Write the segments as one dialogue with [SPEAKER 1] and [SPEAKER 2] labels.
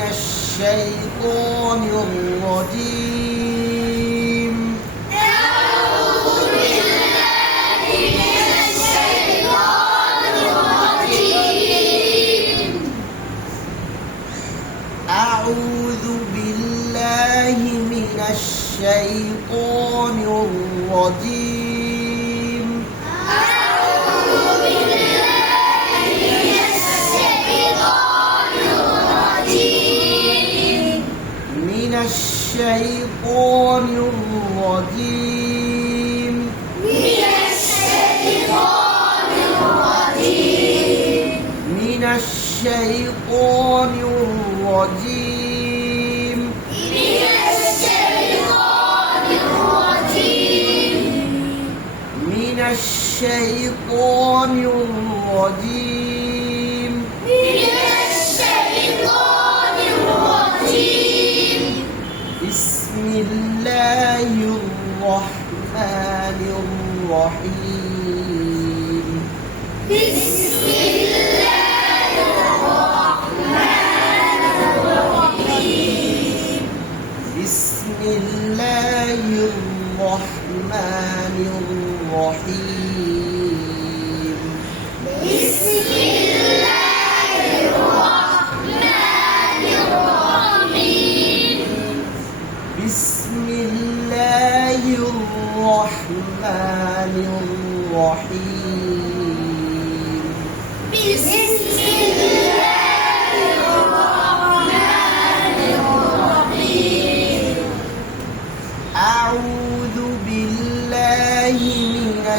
[SPEAKER 1] من الشيطان الرجيم الشيطان الرجيم من الشيطان الرجيم من الشيطان الرجيم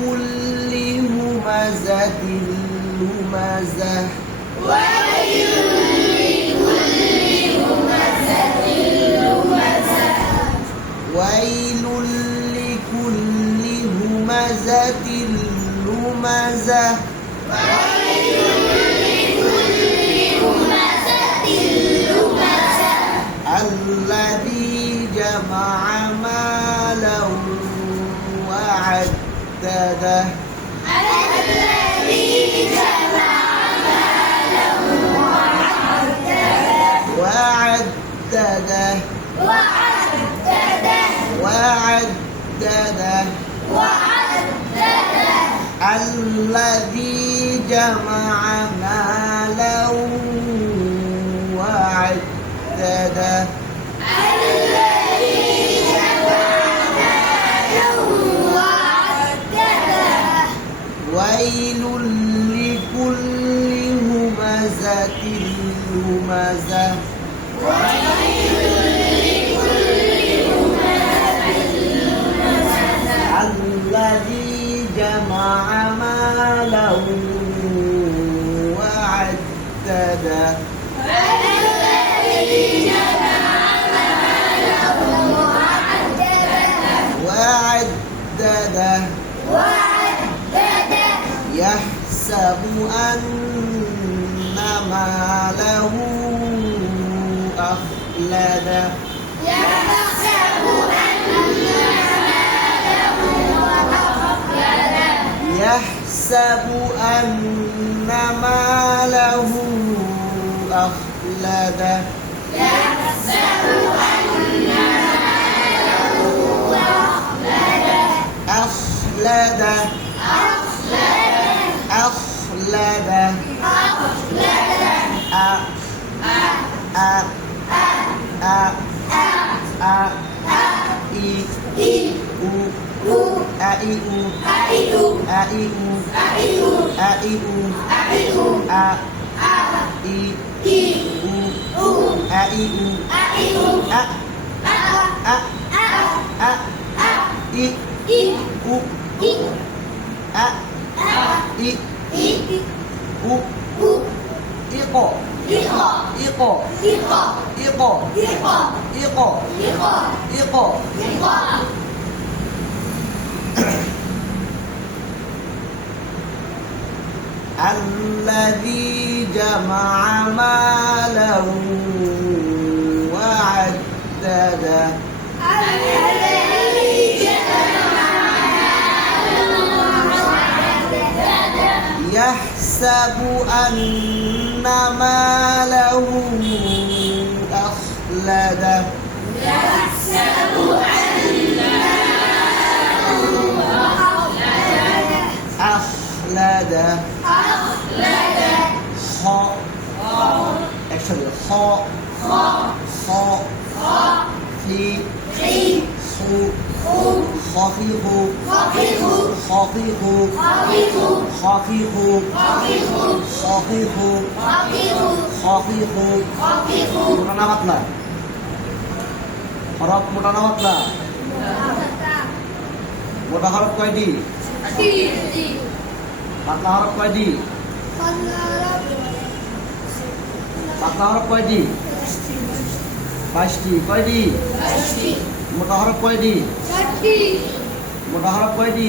[SPEAKER 1] كل همزة همزة ويل لكل همزة همزة ويل لكل همزة همزة الذي جمع ماله مدده الذي جمع ماله وعدده وعدده وعدده وعدده وعدده الذي جمع ماله وعدده. e no أخلد لا تحسبوا أن أمله أخلد أخلد أخلد أخلد أخلد أخلد i u a i u a a a a a a i i u i a a i i u u iko iko iko iko iko iko iko iko iko iko الذي جمع ماله أوتادا يحسب أن ماله أخلده يحسب أن ماله أخلده أخلده أخلده خاء. أكشن خاء. خاء. خاء. في خو خفيف خفيف خفيف خفيف خفيف মোটা না পাতলা হরফ মোটা না পাতলা মোটা হরফ কয়টি পাতলা হরফ কয়টি পাতলা হরফ কয়টি বাইশটি কয়টি? মোটা হরফ কয়টি? মোটা হরফ কয়টি?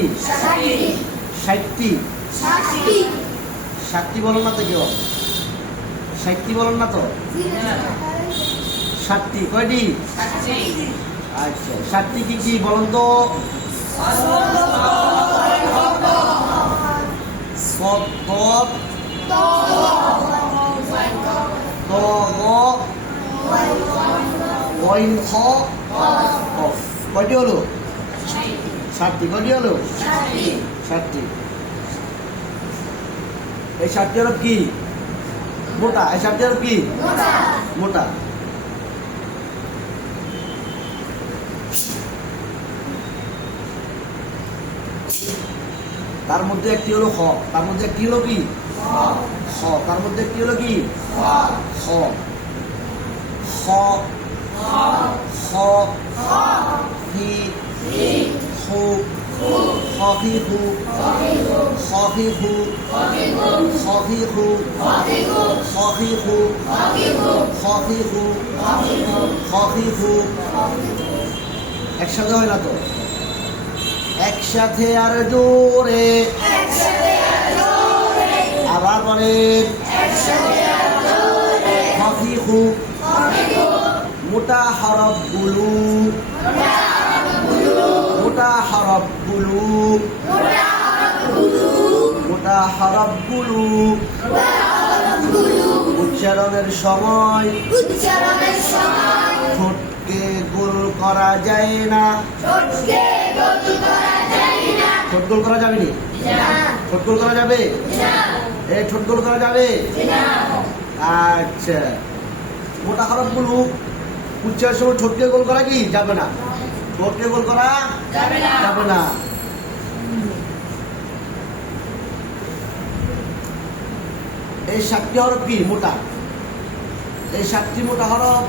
[SPEAKER 1] ষাটটি। ষাটটি বলেন না তো কেউ। ষাটটি বলেন না তো? ষাটটি। কয়টি? আচ্ছা ষাটটি কি কি বলুন তো? সত্তর কয়টি হলো কয়টি হলো ষাটটি এই ষাটটি হলো কি মোটা এই হলো কি মোটা তার মধ্যে একটি হলো খ। তার মধ্যে একটি হলো কি? খ। তার মধ্যে একটি হলো কি? খ। খ। খ হি হু খহি হু খহি হু খহি হু খহি হু খহি হু খহি হু একসাথে হয় না তো? একসাথে আর জোরে। আবার বলেন খফি হু মোটা হরফ গুলু। মোটা হরফ গুলু। মোটা হরফ গুলু। উচ্চারণের সময়।
[SPEAKER 2] উচ্চারণের সময়
[SPEAKER 1] ঠোঁটকে গোল করা যায় না।
[SPEAKER 2] ঠোঁটকে গোল করা
[SPEAKER 1] ঠোঁট গোল করা যাবে নি? ঠোঁট গোল করা যাবে?
[SPEAKER 2] না
[SPEAKER 1] এই ঠোঁট গোল করা যাবে? আচ্ছা। মোটা হরফগুলো উচ্চারণের সময় ঠোঁটকে গোল করা কি? যাবে না। ঠোঁটকে গোল করা
[SPEAKER 2] যাবে না।
[SPEAKER 1] এই সাতটি হরফ কি? মোটা। এই সাতটি মোটা হরফ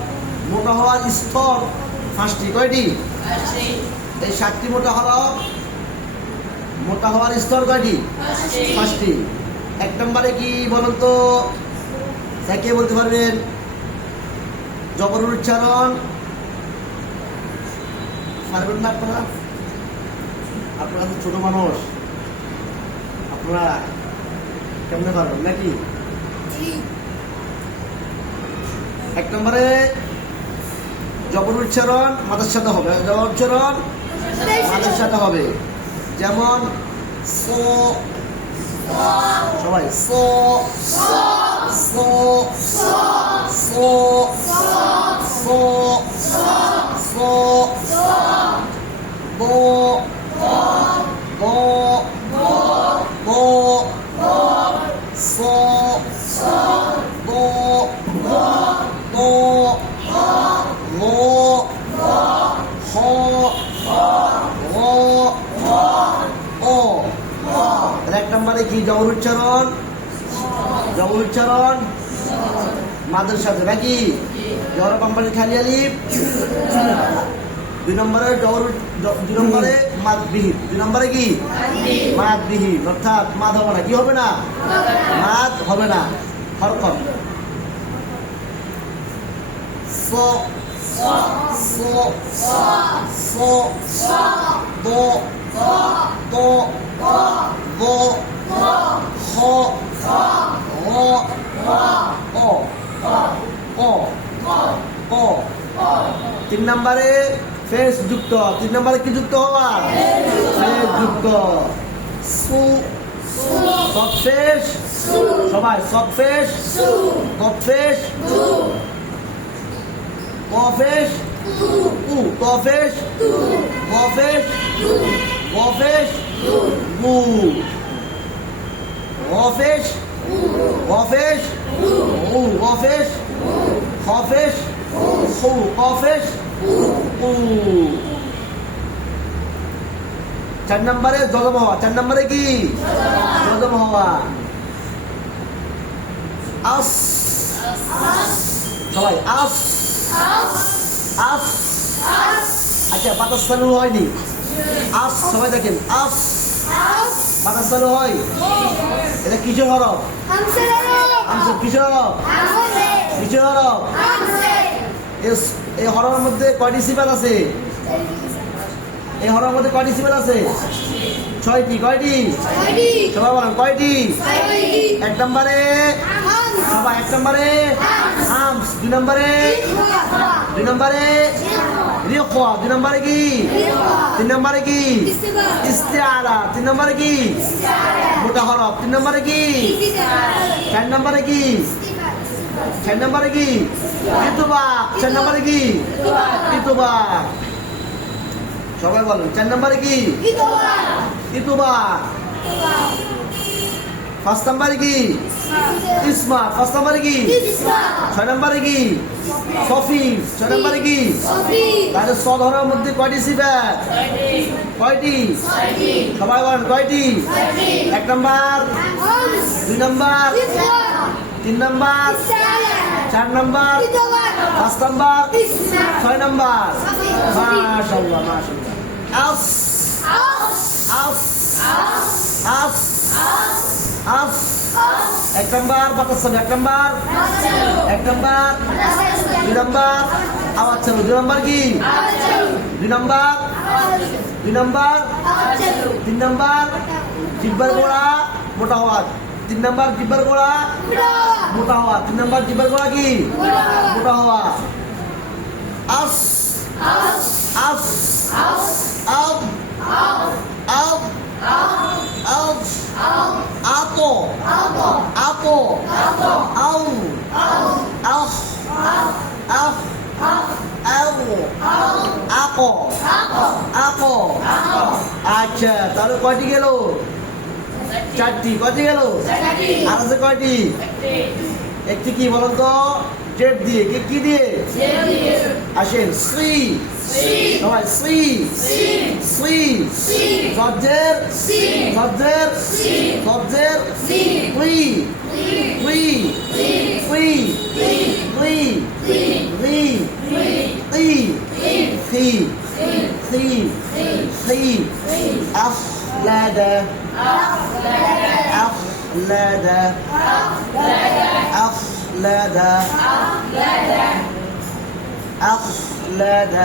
[SPEAKER 1] মোটা হওয়ার স্তর পাঁচটি। কয়টি? এই সাতটি মোটা হরফ মোটা হওয়ার স্তর কয়টি? পাঁচটি। এক নম্বরে কি বলুন তো তা কে বলতে পারবেন জবরের উচ্চারণ। পারবেন না আপনারা? আপনারা তো ছোট মানুষ। আপনারা কেমনে পারবেন নাকি? এক নম্বরে জবর উচ্চারণ মাথার সাথে হবে। জবর উচ্চারণ মাথার সাথে হবে। যেমন সো সবাই। সো। সো সো সো সো বো বো উচ্চারণ মাদের সাথে নাকি জবর কোম্পানি খালি আলিফ দুই নম্বরে জবর দুই নম্বরে মাদবিহীন। দুই নম্বরে কি? মাদবিহীন। অর্থাৎ মাদ হবে না। কি হবে না? মাদ হবে না। হরকম স স স দ দ দ তিন নম্বরে ফেস যুক্ত। তিন নম্বরে কি যুক্ত হওয়া? ফেস যুক্ত। সু, সব ফেস সবাই, সব ফেস কপ ফেস কফেস উ কফেস কফেস কফেস গু কফেস উ কফেস কফেস খু কফেস উ চার নম্বরে জগম হওয়া, চার নম্বরে কি? জগম হওয়া। আস। সবাই, আস। আস। আচ্ছা বাতাস চালু হয়নি। আস, সবাই দেখেন, আস। চালু হয়। এটা কিসের হরফ? আমসের কিসের হরফ? কিসের হরফ এই হরফের মধ্যে কয়টি সিফাত আছে? এই হরফের মধ্যে কয়টি সিফাত আছে? ছয়টি কয়টি? সবাই বলেন কয়টি? এক নম্বরে সবাই এক নম্বরে হামস দুই নম্বরে দুই নম্বরে রিখওয়া দুই নম্বরে কি তিন নম্বরে কি ইস্তেআলা তিন নম্বরে কি মোটা হরফ তিন নম্বরে কি চার নম্বরে কি চার নম্বরে কি ইতুবা চার নম্বরে কি ইতুবা সবাই বলেন চার নম্বরে কি ইতুবা পাঁচ নম্বরে কি ইসমা পাঁচ নম্বরে কি? ছয় নম্বরে কি? সফি ছয় নম্বরে কি? তাহলে ছ ধরার মধ্যে কয়টি সিফাত? কয়টি? সবাই বলেন কয়টি? এক নম্বর। দুই নম্বর। তিন নম্বর। চার নম্বর। পাঁচ নম্বর। ছয় নম্বর। মাশাল্লাহ মাশাল্লাহ আস। আস। আস। আস। এক নম্বর বাতাস এক নম্বর এক নম্বর দুই নম্বর আওয়াজ চালু দুই নম্বর কি দুই নম্বর দুই নম্বর তিন নম্বর জিব্বার গোড়া মোটা হওয়া তিন নম্বর জিব্বার গোড়া মোটা হওয়া তিন নম্বর জিব্বার গোড়া কি মোটা হওয়া আস আস আব আব আব আপো আপো আউ আহ আহ আউ আপো আপো আচ্ছা তাহলে কয়টি গেল চারটি কয়টি গেল আর আছে কয়টি একটি কি বলুন তো জেড দিয়ে কি কি দিয়ে আসেন শ্রী সবাই শ্রী শ্রী জর্জের জর্জের জর্জের প্রি প্রি প্রি প্রি রি রি ফি ফি ফি أخلد أخلد أخلد أخلد أخلد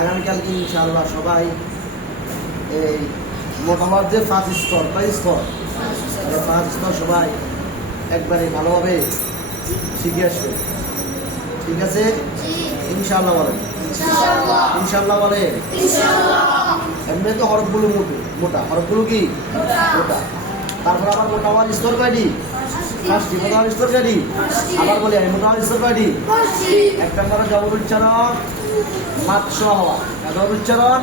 [SPEAKER 1] আগামীকালকে ইনশাআল্লাহ সবাই এই মোটামুটি যে পাঁচ স্তর কয় স্তর এই পাঁচ স্তর সবাই একবারে ভালোভাবে শিখে আসবে ঠিক আছে ইনশাআল্লাহ বলেন ইনশাআল্লাহ। বলে এমনি তো হরফগুলো মোটু মোটা। হরফগুলো কি? মোটা। তারপর আবার মোটা হওয়ার স্তর কয়টি? পাঁচটি। মোটা হওয়ার স্তর কয়টি? আবার বলি আমি মোটা হওয়ার স্তর কয়টি? এক নম্বরে জবর উচ্চারণ মাৎস হওয়া। জবর উচ্চারণ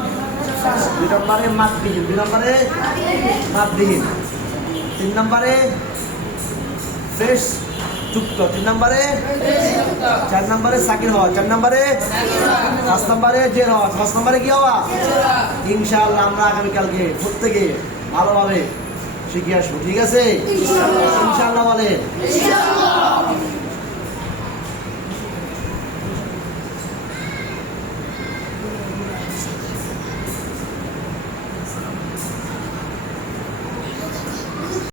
[SPEAKER 1] দুই নম্বরে মাতবিহীন দুই নম্বরে মাতবিহীন তিন নম্বরে ফ্রেশ যুক্ত তিন নম্বরে? চার নম্বরে সাকির হওয়া। চার নম্বরে? পাঁচ নম্বরে জের হওয়া। পাঁচ নম্বরে কি হওয়া? ইনশাআল্লাহ আমরা আগামীকালকে প্রত্যেকে ভালোভাবে শিখে আসব। ঠিক আছে? ইনশাল্লাহ বলে